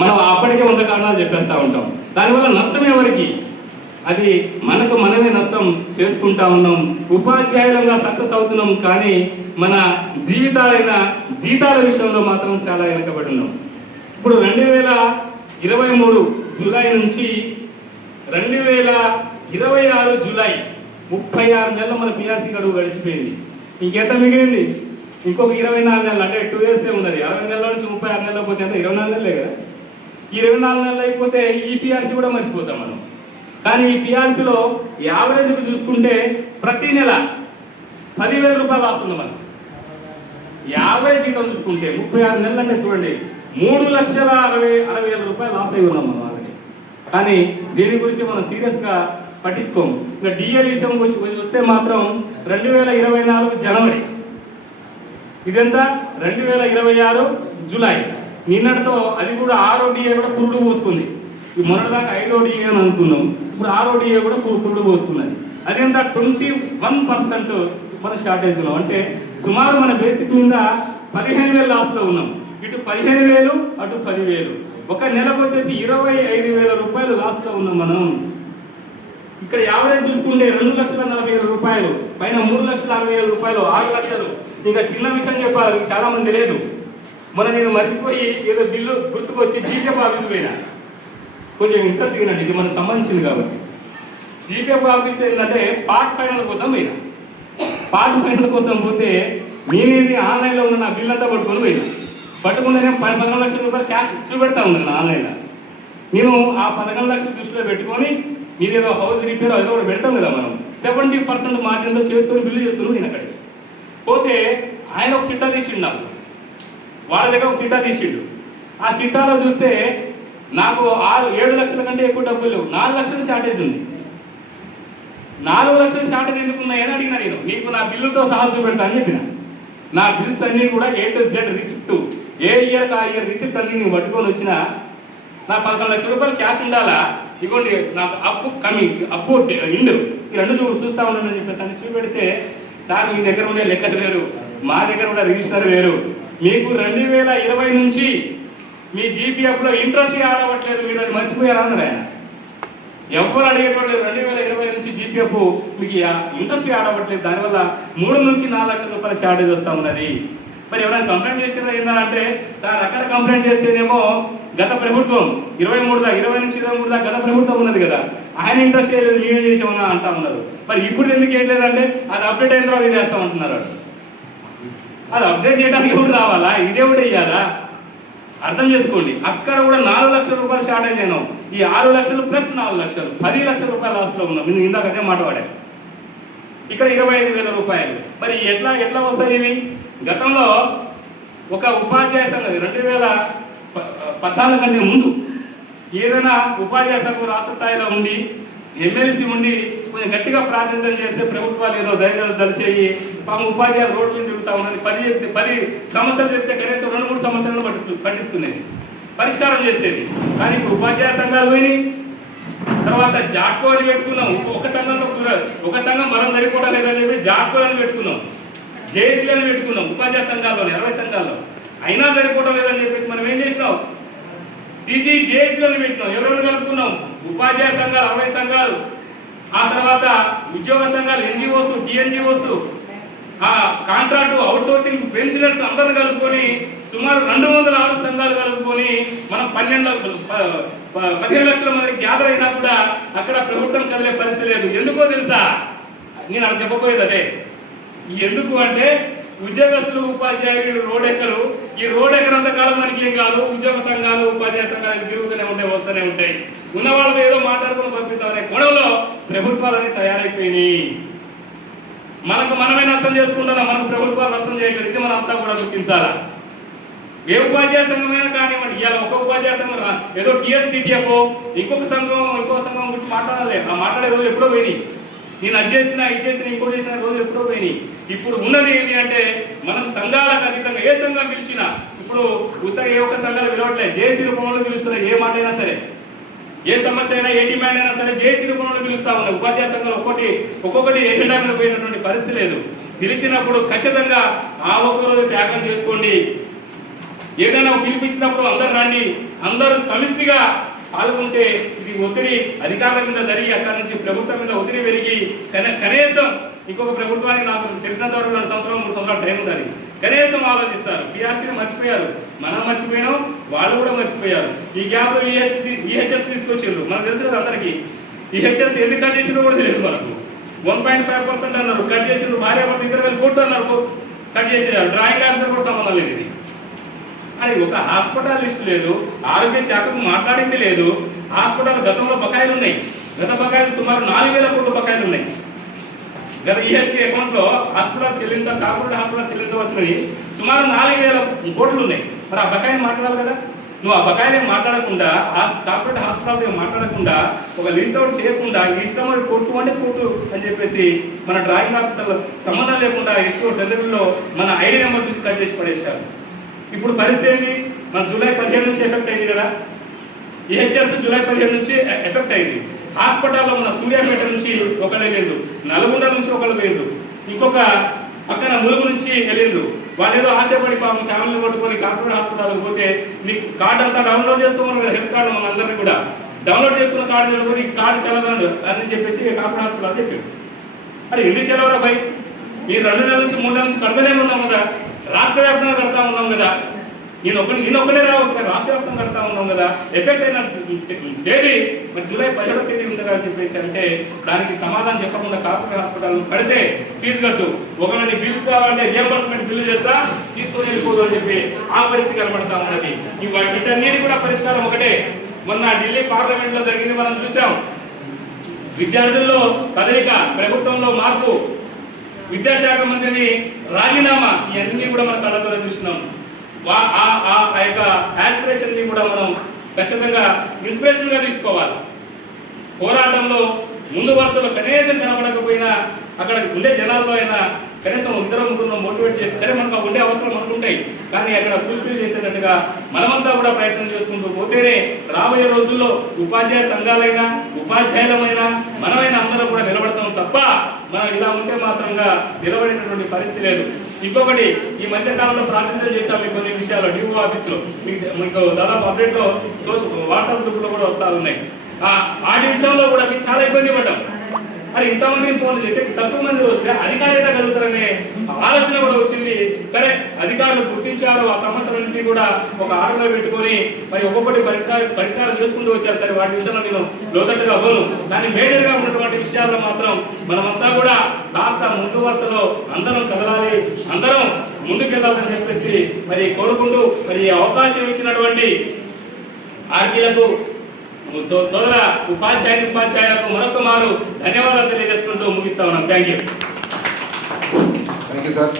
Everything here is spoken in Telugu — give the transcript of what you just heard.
మనం అప్పటికే 100 కారణాలు చెప్పేస్తూ ఉంటాం. దానివల్ల నష్టం ఎవరికి? అది మనకు మనమే నష్టం చేసుకుంటా ఉన్నాం. ఉపాధ్యాయులంగా సక్సెస్ అవుతున్నాం, కానీ మన జీతాల విషయంలో మాత్రం చాలా వెనకబడి ఉన్నాం. ఇప్పుడు 2023 జూలై నుంచి 2026 జూలై 36 నెలలు మన పిఆర్సీ గడువు గడిచిపోయింది. ఇంకెంత మిగిలింది? ఇంకొక 24 నెలలు, అంటే 2 years ఉన్నది. 60 నెలల నుంచి 36 నెలలు పోతే ఎంత? 24 నెలలే కదా. ఈ 24 నెలలు అయిపోతే ఈ పిఆర్సీ కూడా మర్చిపోతాం మనం. కానీ ఈ పిఆర్సీలో యావరేజ్కి చూసుకుంటే ప్రతి నెల 10,000 రూపాయలు వస్తుంది మనకు. యావరేజ్ జీతం చూసుకుంటే 36 నెలలు అంటే చూడండి, 3,60,000 రూపాయలు లాస్ అయి ఉన్నాం మనం వాళ్ళకి. కానీ దీని గురించి మనం సీరియస్గా పట్టించుకోము. ఇంకా డిఎల్ విషయం గురించి వస్తే మాత్రం 2024 జనవరి, ఇదంతా 2026 జూలై. నిన్నటితో అది కూడా 6వ డిఏ కూడా పురుడు పోసుకుంది. మొన్నటిదాకా 5వ డిఏ అని అనుకున్నాం, ఇప్పుడు 6వ డిఏ కూడా పురుడు పోసుకున్నది. అదంతా 21% మన షార్టేజ్ ఉన్నాం. అంటే సుమారు మన బేసిక్ మీద 15,000 లాస్లో ఉన్నాం. ఇటు 15,000, అటు 10,000. ఒక నెలకు వచ్చేసి 25,000 రూపాయలు లాస్లో ఉన్నాం మనం. ఇక్కడ యావరేజ్ చూసుకుంటే 2,40,000 రూపాయలు, పైన 3,60,000 రూపాయలు, 6 లక్షలు. ఇంకా చిన్న విషయం చెప్పాలి, చాలా మంది లేదు. మన నేను మర్చిపోయి ఏదో బిల్లు గుర్తుకొచ్చి జీపీఎఫ్ ఆఫీస్ పోయినా. కొంచెం ఇంట్రెస్ట్ వినండి, ఇది మనకు సంబంధించింది కాబట్టి. జీపీఎఫ్ ఆఫీస్ ఏంటంటే పార్ట్ ఫైనల్ కోసం పోయినా. పార్ట్ ఫైనల్ కోసం పోతే నేనేది ఆన్లైన్లో ఉన్న నా బిల్ అంతా పట్టుకొని పోయినా. పట్టుకుంటేనే 11 లక్షల రూపాయలు క్యాష్ చూపెడతా ఉన్నాను ఆన్లైన్లో. నేను ఆ 11 లక్షలు దృష్టిలో పెట్టుకొని మీదేదో హౌస్ రిపేర్ ఏదో ఒకటి పెడతాం కదా మనం, 70% మార్జిన్లో చేసుకొని బిల్లు చేసుకుని నేను అక్కడికి పోతే ఆయన ఒక చిట్టా తీసిండు నాకు. వాళ్ళ దగ్గర ఒక చిట్టా తీసిండు. ఆ చిట్టాలో చూస్తే నాకు 7 లక్షల కంటే ఎక్కువ డబ్బులు లేవు, 4 లక్షల షార్టేజ్ ఉంది. 4 లక్షల షార్టేజ్ ఎందుకు ఉన్నాయని అడిగినా. నేను నీకు నా బిల్లుతో సహా చూపెడతా అని చెప్పిన. నా బిల్స్ అన్నీ కూడా A to Z రిసిప్ట్, ఏ ఇయర్కి ఆ ఇయర్ రిసిప్ట్ అన్ని నేను పట్టుకొని వచ్చిన. నా 11 లక్షల రూపాయలు క్యాష్ ఉండాలా, ఇదిగోండి నాకు అప్పు ఇండు, ఈ రెండు చూస్తూ ఉన్నానని చెప్పేసి అని చూపెడితే, సార్ మీ దగ్గర ఉండే లెక్కలు వేరు, మా దగ్గర ఉండే రిజిస్టర్ వేరు. మీకు 2020 నుంచి మీ జీపీఎఫ్లో ఇంట్రెస్ట్ యాడ్ అవ్వట్లేదు, మీరు అది మర్చిపోయారు అన్నాడు ఆయన. ఎవరు అడిగేటోళ్ళు 2020 నుంచి జీపీఎఫ్ మీకు ఇంట్రెస్ట్ యాడ్ అవ్వట్లేదు, దానివల్ల 3 నుంచి 4 లక్షల రూపాయల షార్టేజ్ వస్తూ ఉన్నది. మరి ఎవరైనా కంప్లైంట్ చేసినా ఏంటంటే, సార్ అక్కడ కంప్లైంట్ చేస్తేనేమో గత ప్రభుత్వం 20 నుంచి 23 గత ప్రభుత్వం ఉన్నది కదా, ఆయన ఇంట్రెస్ట్ నేనే చేసామన్నా అంటా ఉన్నారు. మరి ఇప్పుడు ఎందుకు చేయట్లేదంటే అది అప్డేట్ అయిన తర్వాత ఇది వేస్తామంటున్నారు. అది అప్డేట్ చేయడానికి ఎవరు రావాలా, ఇదే కూడా వేయాలా? అర్థం చేసుకోండి. అక్కడ కూడా 4 లక్షల రూపాయలు షార్టేజ్ అయినాం. ఈ 6 లక్షలు ప్లస్ 4 లక్షలు 10 లక్షల రూపాయలు లాస్లో ఉన్నాం. నేను ఇందాక అదే మాట వాడా. ఇక్కడ 25,000 రూపాయలు. మరి ఎట్లా వస్తాయి ఇవి? గతంలో ఒక ఉపాధ్యాయ సంఘం 2014 కంటే ముందు ఏదైనా ఉపాధ్యాయ సంఘం రాష్ట్ర స్థాయిలో ఉండి ఎమ్మెల్సీ ఉండి కొంచెం గట్టిగా ప్రాతినిధ్యం చేస్తే ప్రభుత్వాలు ఏదో దయచేయి పాపం ఉపాధ్యాయులు రోడ్ల మీద తిరుగుతూ ఉన్నది. 10 సమస్యలు చెప్తే కనీసం 2-3 సమస్యలను పట్టించుకునేది, పరిష్కారం చేసేది. కానీ ఇప్పుడు ఉపాధ్యాయ సంఘాలు పోయి తర్వాత జాట్కో అని పెట్టుకున్నాం. ఒక సంఘం మనం సరిపోవడం లేదని చెప్పి జాట్కో అని పెట్టుకున్నాం, జేఏసీ అని పెట్టుకున్నాం. ఉపాధ్యాయ సంఘాల్లో 20 సంఘాల్లో అయినా సరిపోవడం లేదని చెప్పేసి మనం ఏం చేసినాం, జేఏసీలను పెట్టినాం. ఎవరెవరు కలుపుకున్నాం? ఉపాధ్యాయ సంఘాలు 60 సంఘాలు, ఆ తర్వాత ఉద్యోగ సంఘాలు, ఎన్జిఓస్, టిఎన్జిఓస్, ఆ కాంట్రాక్టు, అవుట్ సోర్సింగ్, పెన్షనర్స్ అందరూ కలుపుకొని సుమారు 206 సంఘాలు కలుపుకొని మనం 15 లక్షల మంది గ్యాదర్ అయినా కూడా అక్కడ ప్రభుత్వం కదిలే పరిస్థితి లేదు. ఎందుకో తెలుసా? నేను అక్కడ చెప్పబోయేది అదే. ఎందుకు అంటే ఉద్యోగస్తులు, ఉపాధ్యాయులు రోడ్ ఎక్కరు. ఈ రోడ్ ఎక్కడంత కాలం మనకి ఏం కాదు. ఉద్యోగ సంఘాలు, ఉపాధ్యాయ సంఘాలు తిరుగుతూనే ఉంటాయి, వస్తూనే ఉంటాయి. ఉన్న వాళ్ళతో ఏదో మాట్లాడుకుని పంపిస్తామనే కోణంలో ప్రభుత్వాలన్నీ తయారైపోయినాయి. మనమే నష్టం చేసుకుంటున్నాం, మనకు ప్రభుత్వాలు నష్టం చేయట్లేదు. ఇది మనం అంతా కూడా గుర్తించాలా. ఏ ఉపాధ్యాయ సంఘమైనా కానివ్వండి, ఇవాళ ఒక ఉపాధ్యాయ సంఘం ఏదో టీఎస్టీటీఎఫ్ ఇంకో సంఘం గురించి మాట్లాడాలి. ఆ మాట్లాడే రోజులు ఎప్పుడో పోయినాయి. నేను అది చేసిన, ఇది చేసిన, ఇంకోటి చేసిన రోజులు ఎప్పుడో పోయినాయి. ఇప్పుడు ఉన్నది ఏంటి అంటే మనం సంఘాలకు అతీతంగా ఏ సంఘం పిలిచినా, ఇప్పుడు ఏ ఒక్క సంఘాలు పిలవట్లేదు, జేసీ రూపంలో పిలుస్తున్నాయి. ఏ మాట అయినా సరే, ఏ సమస్య అయినా, ఏ డిమాండ్ అయినా సరే జేసీ రూపంలో పిలుస్తా ఉన్నాయి. ఉపాధ్యాయ సంఘాలు ఒక్కొక్కటి ఏజెండా మీద పోయినటువంటి పరిస్థితి లేదు. పిలిచినప్పుడు ఖచ్చితంగా ఆ ఒక్కరోజు త్యాగం చేసుకోండి. ఏదైనా పిలిపించినప్పుడు అందరు రండి, అందరూ సమిష్టిగా పాల్గొంటే ఇది ఒత్తిడి అధికారుల మీద జరిగి అక్కడి నుంచి ప్రభుత్వం మీద ఒత్తిడి పెరిగి కనీసం ఇంకొక ప్రభుత్వానికి నాకు తెలిసినంత వరకు 2 సంవత్సరాలు 3 సంవత్సరాలు టైం ఉన్నది, కనీసం ఆలోచిస్తారు. పిఆర్సీని మర్చిపోయారు, మనం మర్చిపోయినాం, వాళ్ళు కూడా మర్చిపోయారు. ఈ గ్యాప్లో ఈహెచ్ఎస్ తీసుకొచ్చారు, మనకు తెలుసు కదా అందరికీ. ఈహెచ్ఎస్ ఎందుకు కట్ చేసినా కూడా తెలియదు మనకు. 1.5% అన్నారు, కట్ చేసినారు. భార్యాభర్త ఇద్దరు కలిసి కొట్టు అన్నారు, కట్ చేసేయారు. డ్రాయింగ్ ఆన్సర్ కూడా సంబంధం లేదు ఇది. అది ఒక హాస్పిటల్ లిస్ట్ లేదు, ఆరోగ్య శాఖకు మాట్లాడింది లేదు. హాస్పిటల్ గతంలో బకాయిలు ఉన్నాయి, గత బకాయిలు సుమారు 4,000 కోట్ల బకాయిలు ఉన్నాయి. గత ఈహెచ్సి అకౌంట్లో హాస్పిటల్ కార్పొరేట్ హాస్పిటల్ చెల్లించవలసినవి సుమారు 4,000 కోట్లు ఉన్నాయి. మరి ఆ బకాయిని మాట్లాడాలి కదా. నువ్వు ఆ బకాయిని మాట్లాడకుండా, కార్పొరేట్ హాస్పిటల్తో మాట్లాడకుండా, ఒక లిస్ట్ అవుట్ చేయకుండా ఇష్టం కొట్టు అంటే కొట్టు అని చెప్పేసి మన డ్రాయింగ్ ఆఫీసర్లు సంబంధం లేకుండా ఇష్టం ట్రెజరీలో మన ఐడి నెంబర్ చూసి కట్ చేసి పడేశారు. ఇప్పుడు పరిస్థితి ఏంటి? మన జూలై 17 నుంచి ఎఫెక్ట్ అయింది కదా, ఈహెచ్ఎస్ జూలై 17 నుంచి ఎఫెక్ట్ అయింది. హాస్పిటల్లో మన సూర్యాపేట నుంచి ఒకళ్ళు వెళ్ళిండ్రు, నల్గొండ నుంచి ఒకళ్ళు వెళ్ళిండ్రు, ఇంకొక పక్కన ములుగు నుంచి వెళ్ళిండ్రు. వాళ్ళు ఏదో ఆశపడి పాపం ఫ్యామిలీ కొట్టుకొని కార్పొరేట్ హాస్పిటల్కి పోతే నీకు కార్డు అంతా డౌన్లోడ్ చేసుకోమని కదా, హెల్త్ కార్డు మన అందరినీ కూడా డౌన్లోడ్ చేసుకున్న కార్డు చదువుకొని ఈ కార్డు చదవదండు అని చెప్పేసి కార్పొరేట్ హాస్పిటల్ చెప్పారు. మరి ఎందుకు చదవరా భయ్? మీరు 2 నెలల నుంచి 3 నెలల నుంచి కడతనే ఉన్నాం కదా, రాష్ట్ర వ్యాప్తంగా కడతా ఉన్నాం కదా. నేను ఒక్కడే రావచ్చు కదా, రాష్ట్ర వ్యాప్తంగా కడతా ఉన్నాం కదా. ఎఫెక్ట్ అయిన తేదీ మరి జూలై 17వ తేదీ ఉంది అని చెప్పేసి అంటే దానికి సమాధానం చెప్పకుండా కార్పొరేట్ హాస్పిటల్ కడితే ఫీజు కట్టు, ఒకవేళ నీ బిల్స్ కావాలంటే రియంబర్స్మెంట్ బిల్లు చేస్తా, తీసుకొని వెళ్ళిపోదు అని చెప్పి ఆ పరిస్థితి కనబడతా ఉన్నది. ఈ వీటన్నిటి కూడా పరిష్కారం ఒకటే. మొన్న ఢిల్లీ పార్లమెంట్ లో జరిగింది, మనం చూసాం. విద్యార్థుల్లో కదలిక, ప్రభుత్వంలో మార్పు, విద్యాశాఖ మంత్రిని రాజీనామా, ఇవన్నీ కూడా మన కళ్ళతో చూసినాం. ఆ యొక్క యాస్పిరేషన్ ని కూడా మనం ఖచ్చితంగా ఇన్స్పిరేషన్ గా తీసుకోవాలి. పోరాటంలో ముందు వరుసలో కనీసం కనబడకపోయినా అక్కడ ఉండే జనాల్లో అయినా కనీసం 2-3 మోటివేట్ చేసి, సరే మనకు ఉండే అవసరం అనుకుంటాయి కానీ అక్కడ ఫుల్ఫిల్ చేసేటట్టుగా మనమంతా కూడా ప్రయత్నం చేసుకుంటూ పోతేనే రాబోయే రోజుల్లో ఉపాధ్యాయ సంఘాలైనా ఉపాధ్యాయులమైనా మనమైనా అందరం కూడా నిలబడతాం తప్ప మనం ఇలా ఉంటే మాత్రంగా నిలబడేటటువంటి పరిస్థితి లేదు. ఇంకొకటి, ఈ మధ్య కాలంలో ప్రాతినిధ్యం చేశాం మీకు కొన్ని విషయాలు డిఓ ఆఫీస్లో, మీకు దాదాపు అప్డేట్లో వాట్సాప్ గ్రూప్లో కూడా వస్తూ ఉన్నాయి. వాటి విషయంలో కూడా మీకు చాలా ఇబ్బంది పడ్డాం. మరి ఇంతమంది ఫోన్లు చేసి తక్కువ మంది వస్తే అధికారులు ఎట్లా కలుగుతారనే ఆలోచన కూడా వచ్చింది. సరే, అధికారులు గుర్తించారు, ఆ సమస్యలన్నింటినీ కూడా ఒక ఆర్డర్లో పెట్టుకొని మరి ఒక్కొక్కటి పరిష్కారం చేసుకుంటూ వచ్చారు. సరే, వాటి విషయంలో నేను లోతట్టుగా అవ్వను, కానీ మేజర్గా ఉన్నటువంటి విషయాల్లో మాత్రం మనమంతా కూడా కాస్త ముందు వరుసలో అందరం కదలాలి, అందరం ముందుకెళ్ళాలని చెప్పేసి మరి కోరుకుంటూ మరి అవకాశం ఇచ్చినటువంటి ఆర్పీలకు, సోదర ఉపాధ్యాయులకు మరొక మారు ధన్యవాదాలు తెలియజేసుకుంటూ ముగిస్తా ఉన్నాం. Thank you sir.